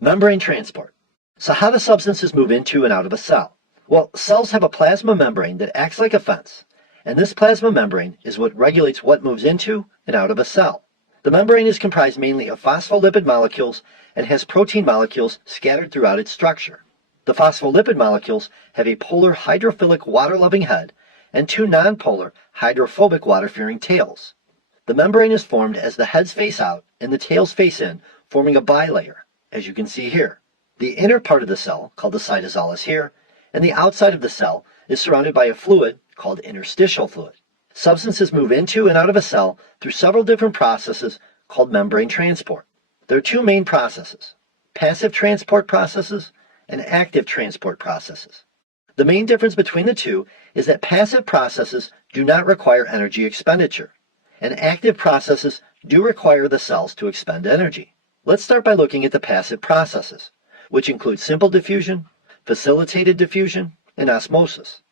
Membrane transport. So how do substances move into and out of a cell? Well, cells have a plasma membrane that acts like a fence, and this plasma membrane is what regulates what moves into and out of a cell. The membrane is comprised mainly of phospholipid molecules and has protein molecules scattered throughout its structure. The phospholipid molecules have a polar hydrophilic water-loving head and two nonpolar hydrophobic water-fearing tails. The membrane is formed as the heads face out and the tails face in, forming a bilayer, as you can see here. The inner part of the cell, called the cytosol, is here, and the outside of the cell is surrounded by a fluid called interstitial fluid. Substances move into and out of a cell through several different processes called membrane transport. There are two main processes: passive transport processes and active transport processes. The main difference between the two is that passive processes do not require energy expenditure, and active processes do require the cells to expend energy. Let's start by looking at the passive processes, which include simple diffusion, facilitated diffusion, and osmosis.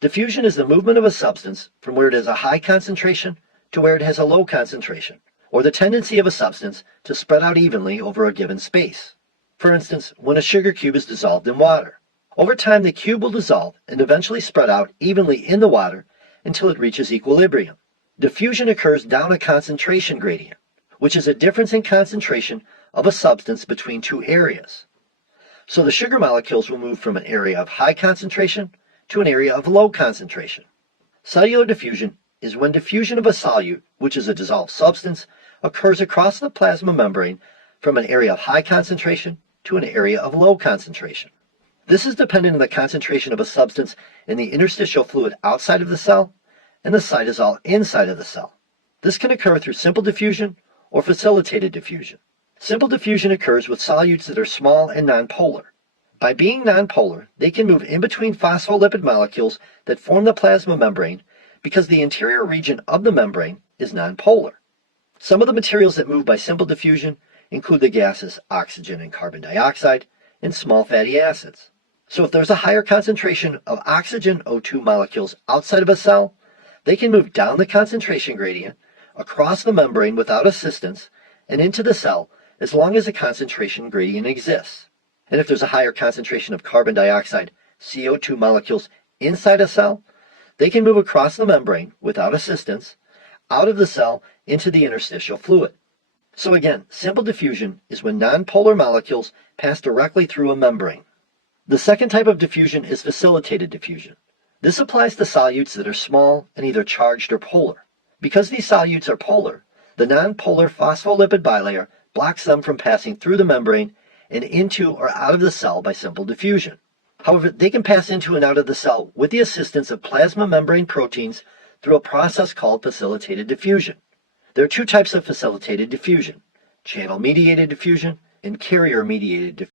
Diffusion is the movement of a substance from where it has a high concentration to where it has a low concentration, or the tendency of a substance to spread out evenly over a given space. For instance, when a sugar cube is dissolved in water. Over time, the cube will dissolve and eventually spread out evenly in the water until it reaches equilibrium. Diffusion occurs down a concentration gradient, which is a difference in concentration of a substance between two areas. So the sugar molecules will move from an area of high concentration to an area of low concentration. Cellular diffusion is when diffusion of a solute, which is a dissolved substance, occurs across the plasma membrane from an area of high concentration to an area of low concentration. This is dependent on the concentration of a substance in the interstitial fluid outside of the cell and the cytosol inside of the cell. This can occur through simple diffusion or facilitated diffusion. Simple diffusion occurs with solutes that are small and nonpolar. By being nonpolar, they can move in between phospholipid molecules that form the plasma membrane because the interior region of the membrane is nonpolar. Some of the materials that move by simple diffusion include the gases oxygen and carbon dioxide and small fatty acids. So if there's a higher concentration of oxygen O2 molecules outside of a cell, they can move down the concentration gradient, across the membrane without assistance, and into the cell as long as a concentration gradient exists. And if there's a higher concentration of carbon dioxide, CO2 molecules inside a cell, they can move across the membrane without assistance, out of the cell into the interstitial fluid. So again, simple diffusion is when nonpolar molecules pass directly through a membrane. The second type of diffusion is facilitated diffusion. This applies to solutes that are small and either charged or polar. Because these solutes are polar, the nonpolar phospholipid bilayer blocks them from passing through the membrane and into or out of the cell by simple diffusion. However, they can pass into and out of the cell with the assistance of plasma membrane proteins through a process called facilitated diffusion. There are two types of facilitated diffusion: channel-mediated diffusion and carrier-mediated diffusion.